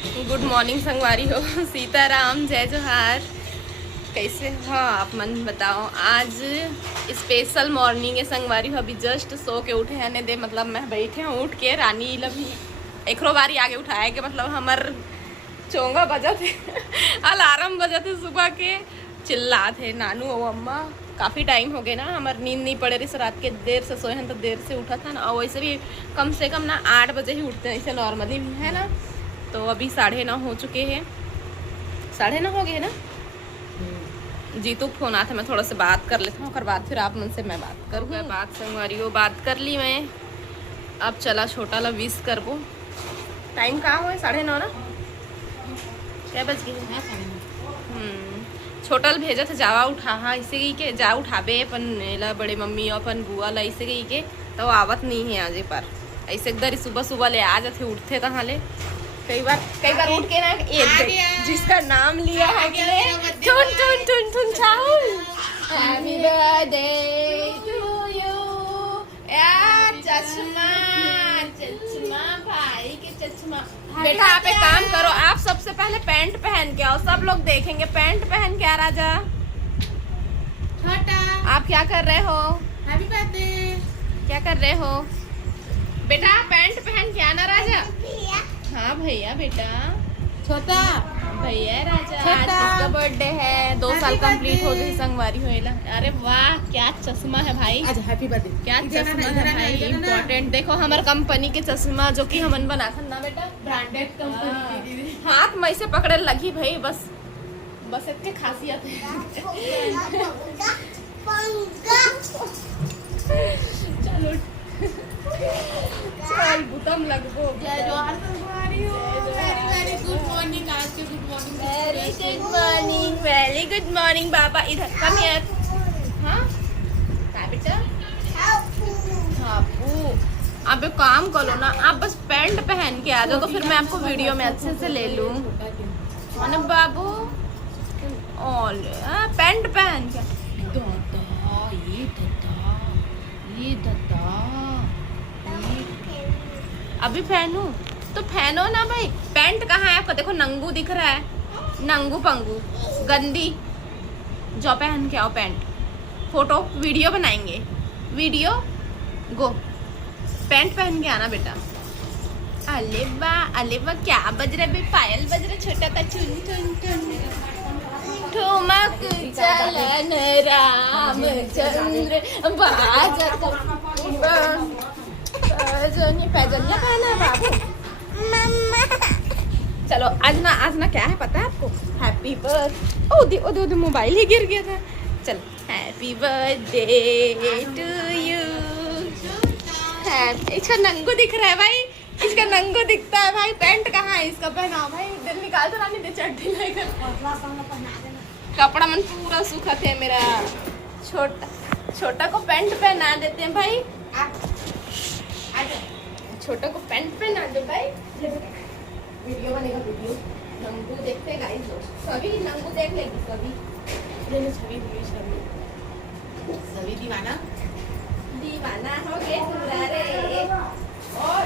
Good morning संगवारी हो। सीताराम, जय जोहार। कैसे हो आप मन बताओ। आज स्पेशल मॉर्निंग है संगवारी हो। अभी जस्ट सो के उठे हैं दे, मतलब मैं बैठे हूँ उठ के। रानी लभी एक बारी आगे उठाया के मतलब हमार चोंगा बजा थे अलार्म बजा थे सुबह के। चिल्ला थे नानू और अम्मा। काफ़ी टाइम हो गया ना, हमार नींद नहीं पड़े रही। रात के देर से सोए हैं तो देर से उठा था ना। और वैसे भी कम से कम ना 8 बजे ही उठते हैं ऐसे नॉर्मली भी है ना। तो अभी 9:30 हो चुके हैं। 9:30 हो गए ना जी। तो फोन आता, मैं थोड़ा से बात कर लेता हूँ और बाद फिर आप मन से मैं बात करूँगा। बात संगवारी हो, बात कर ली मैं। अब चला छोटा ला विश करबो। टाइम कहाँ हुआ है? 9:30 ना। क्या बज गई? छोटल भेजा था जावा उठा। हाँ इसे गई के जा उठाबे अपन ला बड़े मम्मी और अपन बुआ ला इसे गई के। तो आवत नहीं है आज पर ऐसे एकदर सुबह सुबह ले आ जाते उठते तहाँ ले। कई बार उठ के ना जिसका नाम लिया है कि टुन टुन टुन टुन चाउल। Happy birthday to you. यार चश्मा चश्मा भाई के चश्मा। बेटा आप एक काम करो, आप सबसे पहले पैंट पहन के आओ, सब लोग देखेंगे। पैंट पहन के आ राजा। छोटा आप क्या कर रहे हो? Happy birthday. क्या कर रहे हो बेटा? पैंट पहन के आना राजा। हाँ भैया बेटा। छोटा भैया राजा, आज किसका बर्थडे है? 2 साल कंप्लीट हो गई संगवारी होएला। अरे वाह क्या चश्मा है भाई। आज हैप्पी बर्थडे। क्या चश्मा है भाई, इम्पोर्टेंट। देखो हमारे कंपनी के चश्मा जो कि हमन बना था ना बेटा, ब्रांडेड कंपनी। हाथ में से पकड़े लगी भाई। बस इतनी खासियत है। चलो चल बुतम लगबो। जय जोहार संगवारी हो। Very good morning. आज के good morning. Very good morning बाबा। इधर कम हियर। हाँ क्या बेटा? हापू अब एक काम करो ना, आप बस पैंट पहन के आ जाओ तो फिर मैं आपको वीडियो में अच्छे से ले लूँ। है ना बाबू? ऑल पैंट पहन के ये दादा अभी पहनू तो पहनो ना भाई। पैंट कहाँ है आपका? देखो नंगू दिख रहा है, नंगू पंगू गंदी। जो पहन के आओ पैंट। फोटो वीडियो बनाएंगे। Video go. पैंट पहन के आना बेटा। अले वाह क्या बज रहा है? पायल बज रहा। छोटा का चुन टुन टुन ठुमक चलन रामचंद्र बाजत पैजनिया पहना बाबू। चलो आज ना क्या है पता है आपको? Happy birthday. ओदे मोबाइल ही गिर गया था। चलो हैप्पी बर्थडे टू यू। इसका नंगू दिख रहा है भाई, इसका नंगू दिखता है भाई। पैंट कहाँ है इसका? पहनाओ भाई। दिल निकाल तो रानी दे चड्डी लेकर। कपड़ा मन पूरा सूखा थे मेरा। छोटा को पैंट पहना देते हैं भाई। छोटा को पैंट पहना दो भाई। वीडियो बनेगा वीडियो। नंगू देखते गाइस लोग। सभी नंगू देख लेंगे सभी। सभी दीवाना हो गए पूरा रे। और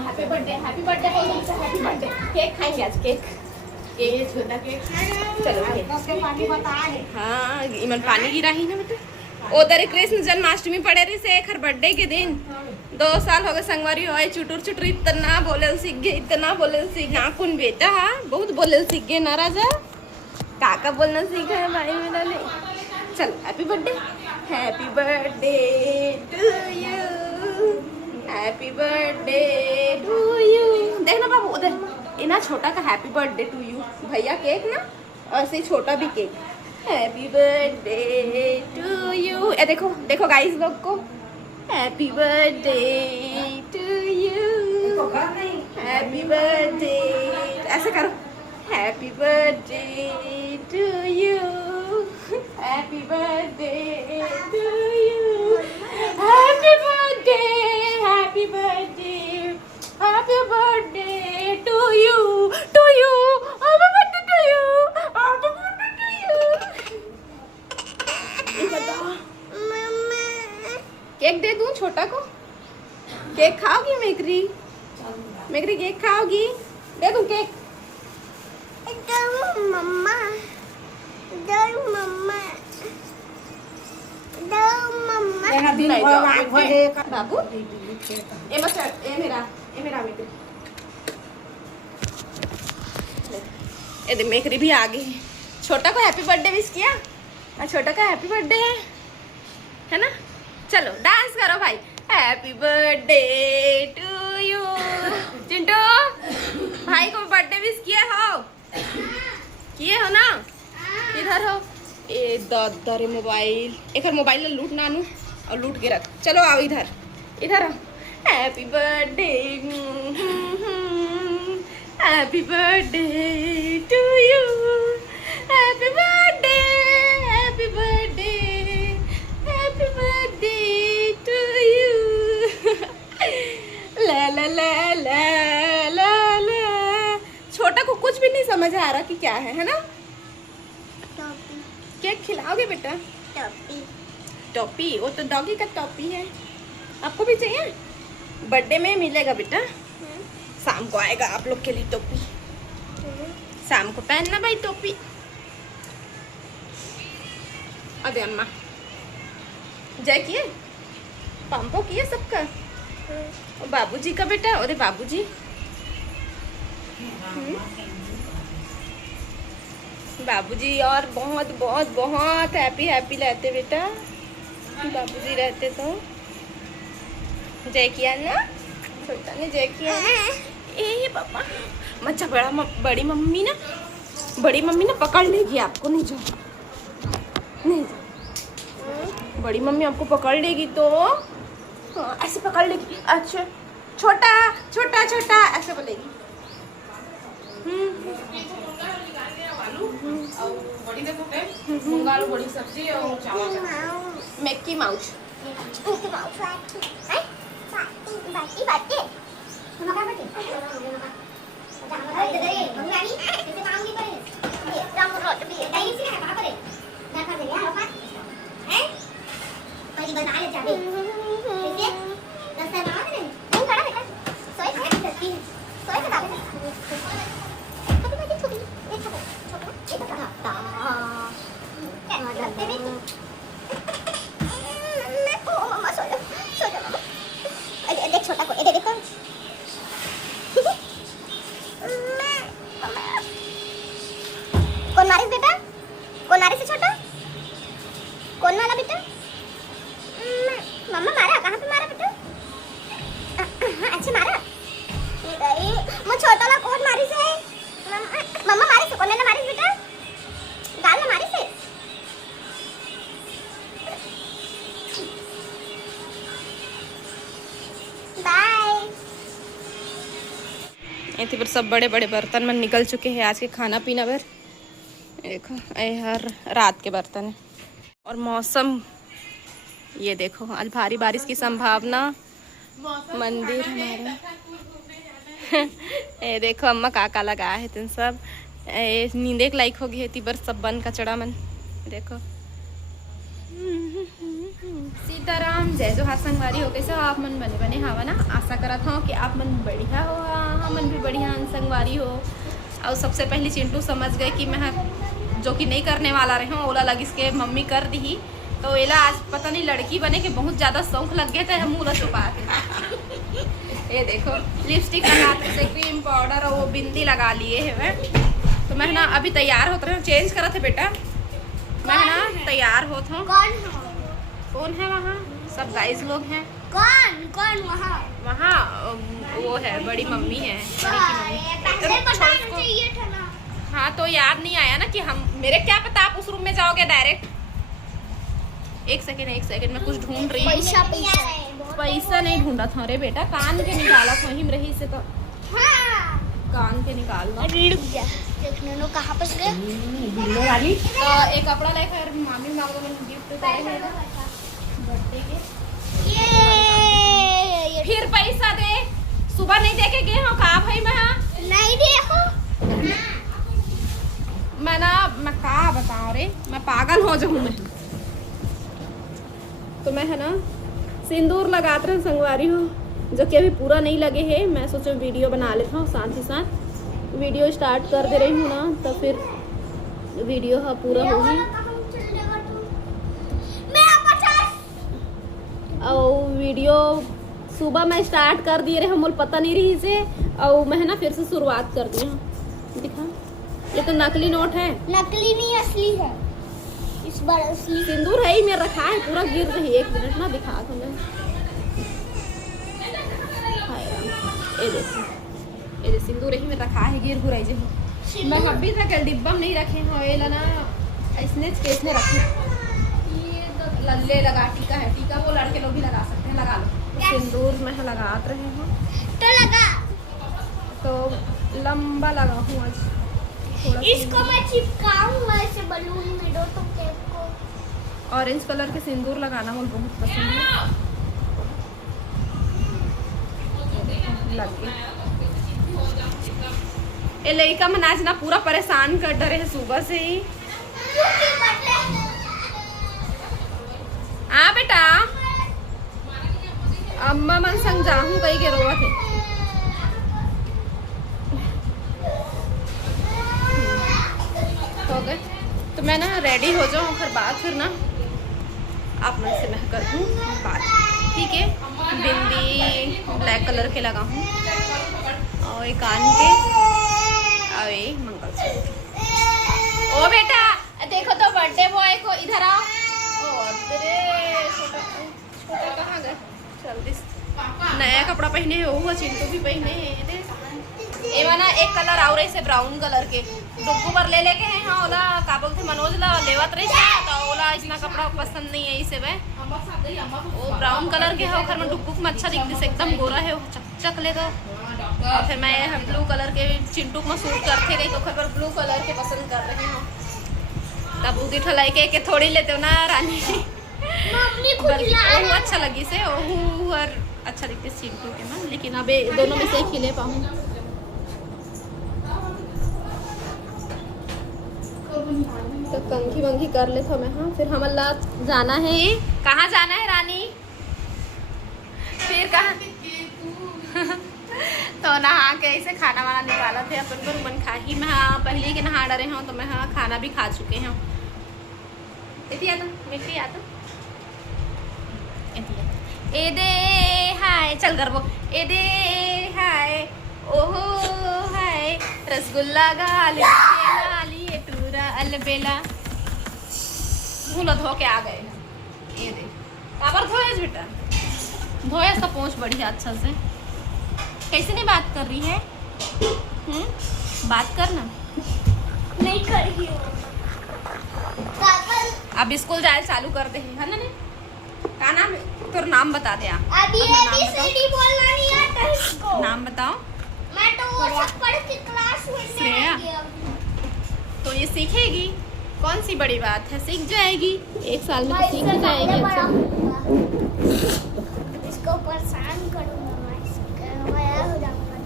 हैप्पी बर्थडे बोलो। Happy birthday. केक खाएंगे आज। केक छोटा केक चलो पानी बता। हाँ इमन पानी गिरा ही ना बेटा। उधर कृष्ण जन्माष्टमी पड़े रही से एक बर्थडे के दिन 2 साल हो गए संगवारी हो। चुटुर इतना बोले सीख गए, इतना बोले सीख गए। नाकुन बेटा बहुत बोले सीख गए ना राजा। काका बोलना सीखा है भाई मेरा ले। चल happy birthday to you. Happy birthday to you. देखना बाबू उधर इना छोटा का हैप्पी बर्थडे टू यू। भैया केक ना ऐसे ही छोटा भी cake. Happy birthday to you. देखो देखो गाइस लोग को। Happy birthday to you. Happy birthday ऐसे करो। Happy birthday to you. Happy birthday to you. Happy birthday happy birthday happy birthday to you to you. Happy birthday to you. Happy birthday to you. Cake दे दूं छोटा को? Cake खाओगी मेकरी? मेरी cake खाओगी? दे दूं केक? मम्मा दो मम्मा दो मम्मा नहीं जाओ। बाबू ए मत ए मेरा मेकरी ए दे मेकरी भी आ गई। छोटा को हैप्पी बर्थडे विश किया? छोटा का हैप्पी बर्थडे है ना? चलो डांस करो भाई। Happy birthday to you. Chintu भाई को बर्थडे विश किए हो ना? इधर हो। ए दादा रे मोबाइल एक मोबाइल लूट ना नू और लूट के रख। चलो आओ इधर आओ। Happy birthday happy birthday to you. Happy birthday happy birthday happy birthday to you. ला ला ला ला ला ला। छोटा को कुछ भी नहीं समझ आ रहा कि क्या है ना? केक खिलाओगे बेटा? टॉपी वो तो डॉगी का टॉपी है। आपको भी चाहिए? बर्थडे में मिलेगा बेटा। शाम को आएगा आप लोग के लिए टोपी। शाम को पहनना भाई टोपी। अरे अम्मा जय किए पंपो किए सबका। और बाबूजी का बेटा? अरे बाबूजी बाबूजी और बहुत बहुत बहुत हैप्पी रहते बेटा। बाबूजी रहते तो जय किया ना? छोटा ने जय किया। ए पापा मच्छा बड़ी मम्मी ना पकड़ लेगी आपको। नहीं जाओ बड़ी मम्मी आपको पकड़ लेगी तो हाँ, ऐसे पकड़ लेगी। अच्छा छोटा छोटा छोटा ऐसे बोलेगी। बड़ी सब्जी और चावल। मैकी माउस छोटा को देखो। कौन मारे बेटा? कौन मारे से छोटा? कौन वाला बेटा? मम्मा मारा। कहाँ पे मारा बेटा? अच्छा मारा। मैं छोटा वाला कौन मारी से? मम्मा मारी से। कौन ने मारी बेटा? गाल ने मारी से। ऐसे पर सब बड़े बड़े बर्तन में निकल चुके हैं आज के खाना पीना भर। देखो हर रात के बर्तन है। और मौसम ये देखो आज भारी बारिश की संभावना। मंदिर हमारा ये देखो अम्मा काका लगा है तुम सब। नींदे के लायक हो गई थी बर सब बन कचड़ा मन। देखो सीताराम जय जोहार संगवारी हो। कैसे हो आप मन? बने बने हवा ना। आशा करा था कि आप मन बढ़िया हो। हम मन भी बढ़िया संगवारी हो। और सबसे पहले चिंटू समझ गए कि मैं जो कि नहीं करने वाला रहे हूँ ओला लग इसके मम्मी कर दी। तो एला आज पता नहीं लड़की बने के बहुत ज़्यादा शौक लग गया था। हम मुँह छुपा थे। ये देखो लिपस्टिक लगा से क्रीम पाउडर और वो बिंदी लगा लिए है। तो मैं ना अभी तैयार होते रहे। चेंज करा थे बेटा। मैं ना तैयार होता हूँ। कौन है वहाँ? सब गाइस लोग हैं। कौन वहाँ वो है बड़ी मम्मी है। हाँ तो याद नहीं आया ना कि हम मेरे क्या पता आप उस रूम में जाओगे डायरेक्ट। एक सेकंड मैं कुछ ढूंढ रही हूँ। पैसा नहीं ढूंढा था रे बेटा। कान के निकाला था वहीं रही से। तो कान के निकाल लो। कहाँ पर वाली तो एक कपड़ा लेकर मामी मांगो गिफ्ट बर्थडे के। फिर पैसा दे। सुबह नहीं देके गए हो कहा भाई? मैं नहीं देखो मैं कहा बताओ रे। मैं पागल हो जाऊँ मैं। तो मैं है ना सिंदूर लगाते रहे संगवारी हो। जो कि अभी पूरा नहीं लगे है। मैं सोचा वीडियो बना लेता हूँ, साथ ही साथ वीडियो स्टार्ट कर दे रही हूँ ना, तो फिर वीडियो हाँ पूरा होगी। और वीडियो सुबह मैं स्टार्ट कर दिए रहे, हम पता नहीं रही से, और मैं ना फिर से शुरुआत कर दी हूँ। दिखा, ये तो नकली नोट है। नकली नहीं असली है, इस बार असली सिंदूर है ही मेरा, रखा है पूरा, गिर रही। 1 मिनट ना दिखा तो मैं, ये देखो, ये सिंदूर ही में रखा है, गिर गुराई जे मैं अभी तक डिब्बा में नहीं रखे हैं। ये ना इसने केस में रखे, ये तो लल्ले लगा, टीका है, टीका वो लड़के लोग भी लगा सकते हैं, लगा लो। सिंदूर में लगा रहे हो तो लगा, तो लंबा लगा हूँ आज थोड़ा। इसको मैं चिपकाऊंगा ऐसे बलून में दो तो केक को। ऑरेंज कलर के सिंदूर लगाना मुझे बहुत पसंद है। लग गया। ये लड़का मन आज ना पूरा परेशान कर डरे है सुबह से ही। हाँ बेटा, अम्मा मन संग जाहूँ कहीं के रोवा थे। हो गए तो मैं ना रेडी हो जाऊँ, फिर बात फिर ना आप मन से मैं कर दूँ बात, ठीक है। बिंदी ब्लैक कलर के लगा हूँ, और ये कान के, और ये मंगलसूत्र। ओ बेटा देखो तो बर्थडे बॉय को, इधर आओ। ओ तेरे छोटा कहाँ गए? जल्दी नया कपड़ा पहने है, वो चिंटू भी पहने है। ये वाला एक कलर और ऐसे ब्राउन कलर के डुब्बू पर ले लेके हैं। हाँ ओला का बोलते मनोज ला लेवत रही है, तो ओला इतना कपड़ा पसंद नहीं है इसे वे। वो ब्राउन कलर के है, घर में डुब्बू में अच्छा दिखती से, एकदम गोरा है, चक लेगा। और फिर मैं ब्लू कलर के चिंटू में सूट करते गई, तो घर पर ब्लू कलर के पसंद कर रहे हैं। तब बुद्धि ठलाई के थोड़ी लेते हो ना रानी, बल्कि अच्छा लगी से और अच्छा दिखते चिंटू के ना। लेकिन अब दोनों में से एक ही ले पाऊँ। तो कंघी वंघी कर ले तो मैं, हाँ फिर हमला जाना है। कहाँ जाना है रानी? फिर कहाँ? तो नहा के ऐसे खाना वाना निकाला थे अपन पर, मन खा ही मैं पहले के नहा डरे हूँ, तो मैं हाँ खाना भी खा चुके हैं। इतनी आता मिट्टी आता ए दे हाय, चल कर वो ए दे हाय, ओहो हाय, रसगुल्ला गाल लाली टूरा अलबेला। मुँह धो के आ गए। ये देख काबर धोए बेटा, धोए इसका पोंछ बढ़िया अच्छा से। कैसे नहीं बात कर रही है? बात करना नहीं कर रही हूँ। अब स्कूल जाए चालू कर दे है ना? क्या नाम है? तो नाम बता दे आप। अभी ABCD बोलना नहीं आता इसको। नाम बताओ। मैं तो वो सब पढ़ के क्लास में श्रेया। तो ये सीखेगी, कौन सी बड़ी बात है, सीख जाएगी। 1 साल में तो सीख जाएगी। अच्छा इसको परेशान करूंगा मैं, इसको मैं हो जाऊंगा।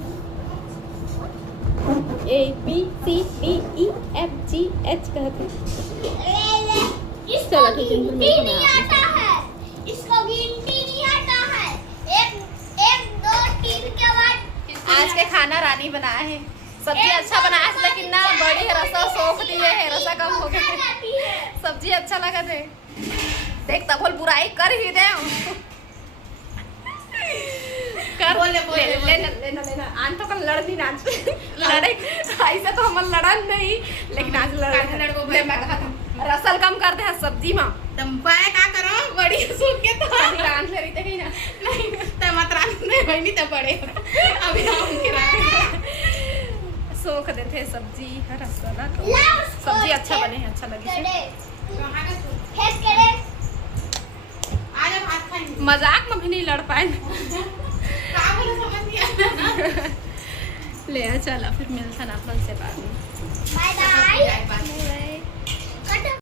ABCDEFGH कहते। इसको गिनती नहीं आता है, इसको गिनती नहीं आता है। 1 2 3 के बाद। आज के खाना रानी बनाया है, सब्जी अच्छा बनाया है, लेकिन ना बड़ी है, रसा सोख दिए है, रसा कम हो गया। सब्जी अच्छा लगा थे, देख तब बोल बुराई कर ही दे कर। बोले लेना आन तो कल लड़ नहीं, नाच लड़े ऐसा तो हम लड़न नहीं, लेकिन आज लड़े मैं कहा था रसल कम कर दे सब्जी में। तुम पाए का करो बड़ी सूख के तो रान ले रही थी ना, नहीं टमाटर नहीं बनी तो बड़े अभी हम किराए सोख देते सब्जी है, रसगुल्ला तो सब्जी अच्छा बने हैं, अच्छा लगे। कहां का सूख फेस करे आज भात खाएंगे। मजाक में भी नहीं लड़ पाए। का बोले समझ गया। ले चला फिर मिलता ना अपन से बाद में। Bye bye.